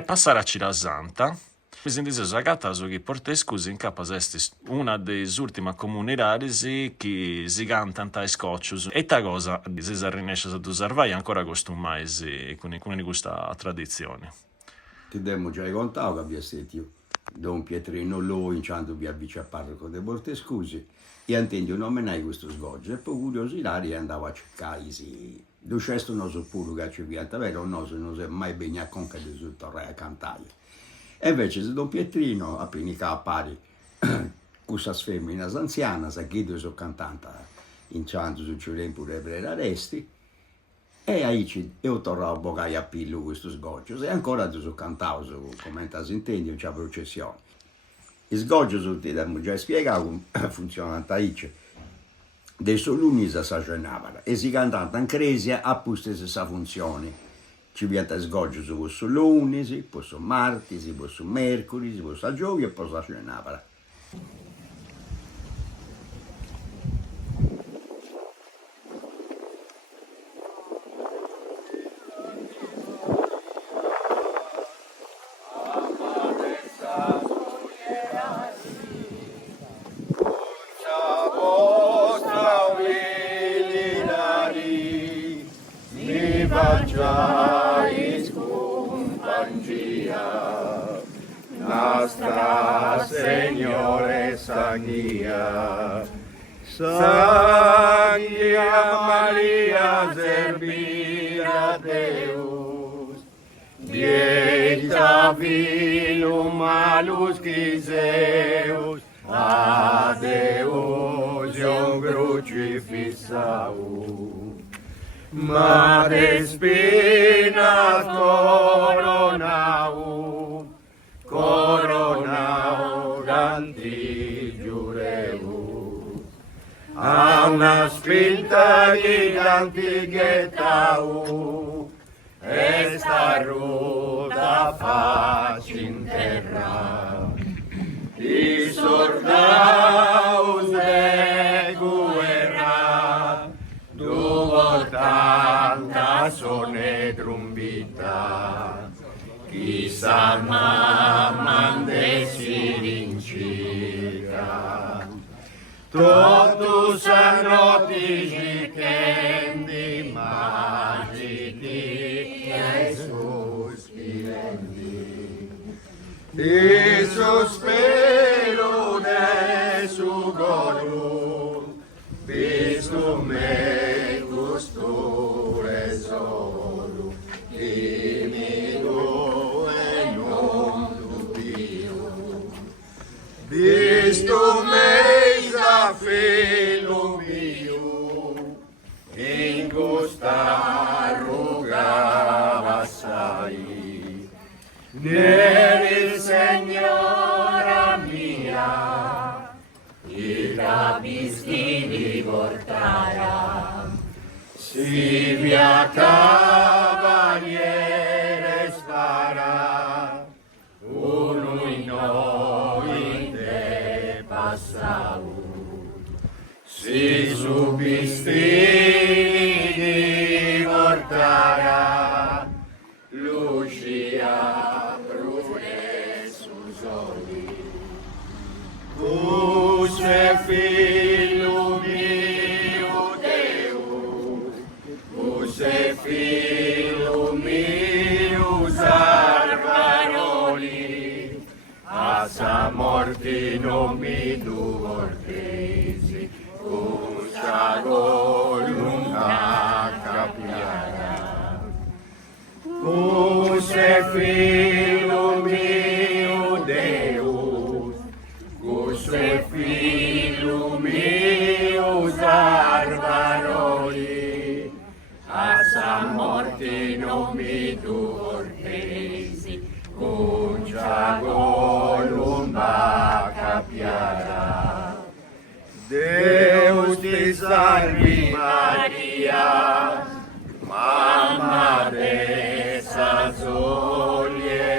e passare a Cirasanta. Mi si dice ragazzo che Portescusi in capas est una delle ultime comunidadi che si cantano ai scoccius. E ta cosa si arrinesce a usare ancora costumai con questa tradizione. Ti abbiamo già contato che abbia stato Don Pietrino lo inciando via vice a parroco de Portescusi e intendi un omenaggio questo sgoggio e poi curiosità andavo a cercare se questo non so pure che ci viene vero non si è mai bene a conca di tutto a cantare. E invece se Don Pietrino appena pari questa femmina anziana sa che sono cantata inciando su tempo per arresti. E ahí io tornavo a bocare a pillo questo sgoggio e ancora sono cantato come si intende c'è processione. Il sgoggio ti abbiamo già spiegato come funziona ahí. Adesso l'unisa si aggiornava e si cantava in cresia a questa stessa funzione. Ci viene sgoggio su lunedì, poi su martedì, poi su mercoledì, poi su giovedì e poi si aggiornava. Nostra Signore Sanghia, Sanghia Maria Zerbina Deus, Dieta Filum Malus Zeus, a Deus ium crucifixaus, Mare Spina Coronau, Coronau ganti giureu, a una spinta giganti ghetau, esta ruda faccia in terra, i soldaus de guerra, duo tanta sone trumbita, chissà mande si rincita, totus annoti cendi magiti, Jesus pilendi, Isus perune sugorum, visum me gusture solum, timido e non dubium, vistum eis a filum mium, in gusta rugava assai, neri Signora mia, il capisci di portara, si via cavaliere spara, uno in noi in te passau, si subisti di portara, Lucia prune su soli, Cuse figlio mio Deus, Cuse figlio mio salvaroli, a sa morti non mi duvortesi, Cusciago lunga capiara, Cuse figlio mio Deus, Cuse figlio mio salvaroli, a sa morti non mi duvortesi, Cusciago lunga capiara. Deus ti salvi Maria, Mamma dessa solierai.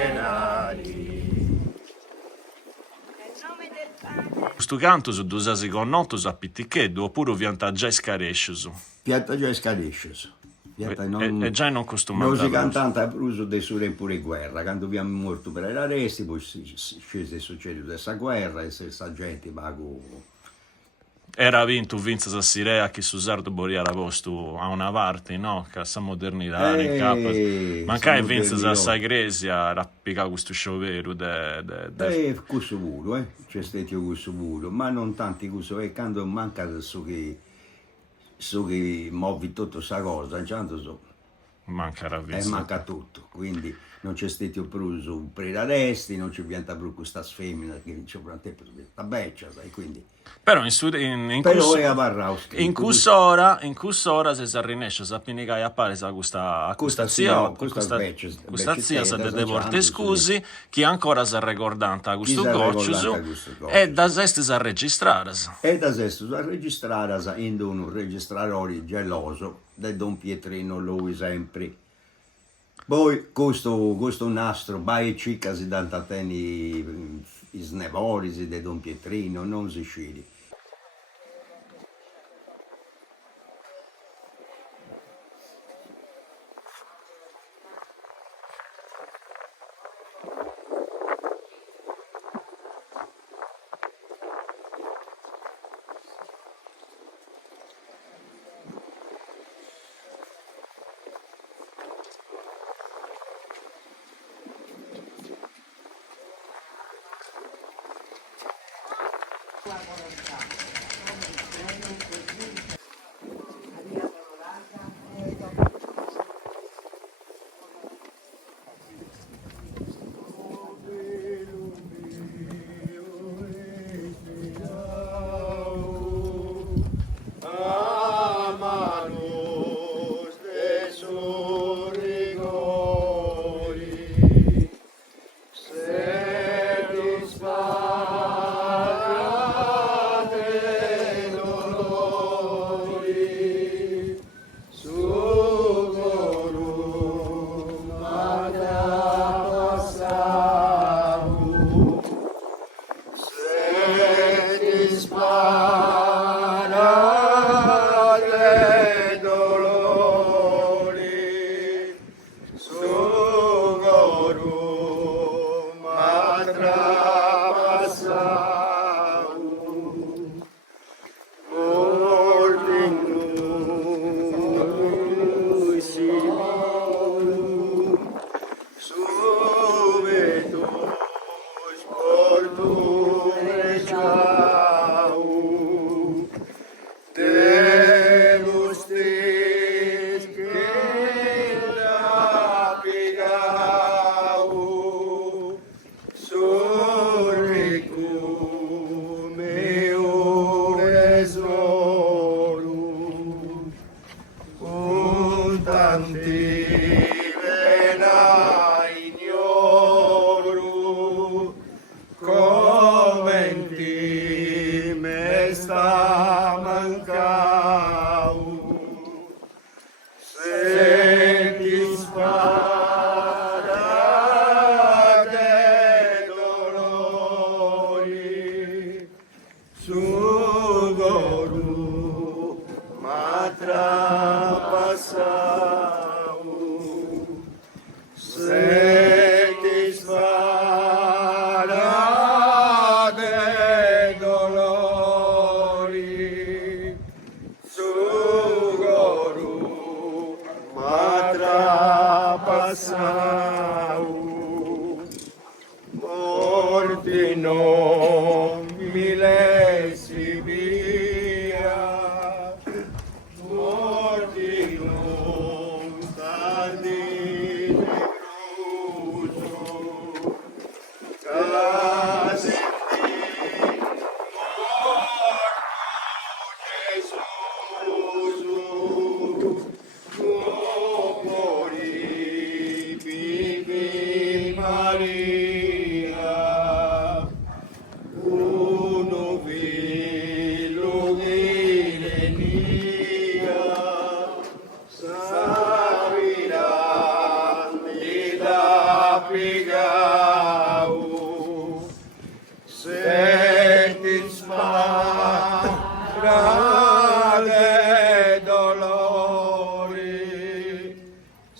Questo canto su dusasi con notus a pitticheddu oppure pianta già scaresciusu. Pianta già scarisce. E già non costuma non si andare. cantanta pruso de sure pure guerra, quando abbiamo morto per l'arresti, poi si scese e succede questa guerra e se sa gente vago. Era vinto Vince Sassirea che su Sardo Boriara posto a una parte, no? Che sa modernità in capo. Manca e Vince Sassa Iglesia rappica questo sciopero questo pure, c'è stato questo pure, ma non tanti questo, e quando manca adesso che muovi tutta questa cosa, intanto manca Vince. manca tutto, quindi non c'è stato più per arresti, non c'è pianta più questa femmina che dice per tempo questa beccia, sai, quindi. Però in quest'ora se si rinesce a pinicare a pare sa questa zia sa de porte scusi che ancora si ricordanta questo goccio e da sesti si registrare in un registratore geloso di Don Pietrino lui sempre. Poi questo nastro bai cicca si dantateni i snevorisi di Don Pietrino non si sciri.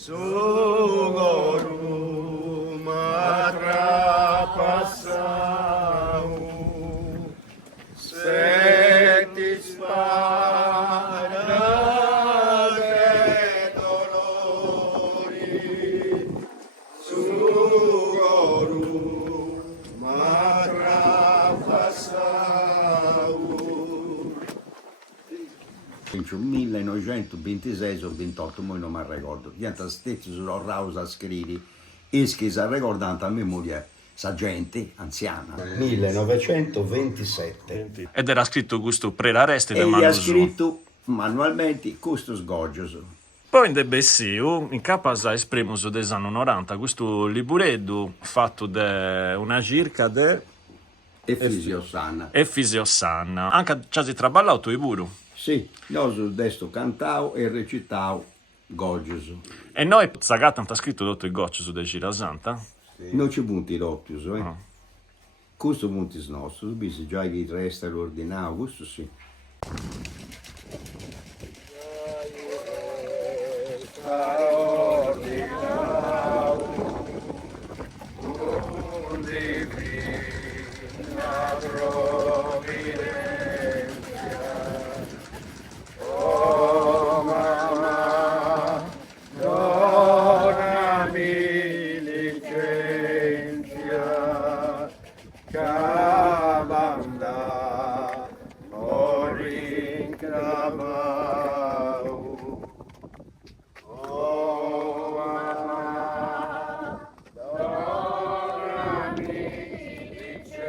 Sugorum atrapassau, setis parade dolori, sugorum atrapassau. In 1926 o 28, ma non mi ricordo. Niente, stesso sulla Rausa scrivi, e che si ricordano a memoria, sa gente anziana. 1927. Ed era scritto questo pre-l'arresto E del gli ha Manusù. scritto manualmente questo sgoggioso. Poi in Debessiu, in capasa esprimus des anni 90, questo libureddu fatto da una circa de E Fisiosanna. Efisi Ossanna. Anche ci si traballò tu iburu. Sì, noi su desto cantau e recitau goggioso. E noi, zagata, non scritto tutto il goccio su De Girasanta. Non ci punti l'occhius, Ah. Questo punti nostro, bisi già che resta l'ordinao, questo sì. Donami licentia, cavanda, orincravau. Oh, mamma, donami licentia,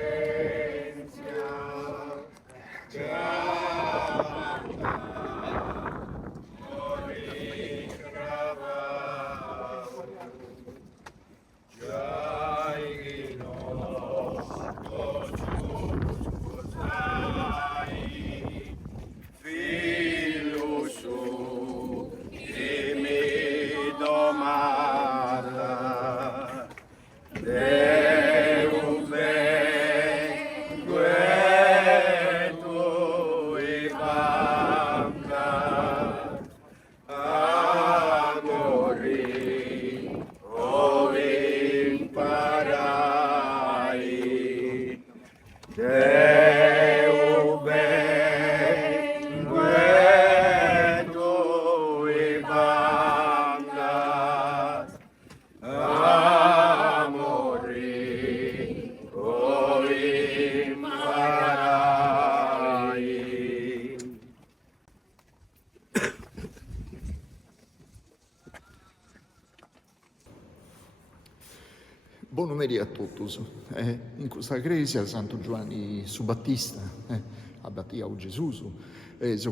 Filus che mi domanda, Deum vengue tui banda, amori o imparai, Deum vengue tui banda, amori o imparai. Buon pomeriggio a tutti. In questa chiesa Santo Giovanni Subattista, abbattia a Gesù, sono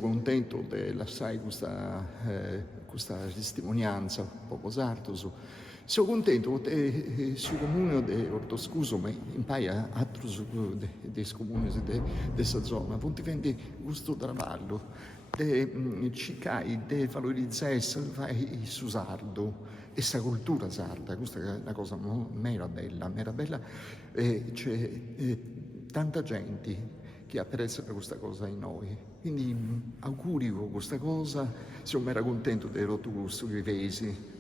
contento di lasciare questa testimonianza un po' sardo. Sono contento che sul comune di Ortoscuso, ma in paia altri dei comuni di questa zona, pontiventi questo lavoro, di cercare di valorizzare il sardo e questa cultura sarda. Questa è una cosa mera bella. C'è tanta gente che apprezza questa cosa in noi. Quindi auguri con questa cosa, sono mera contento di tutto questo che vedi.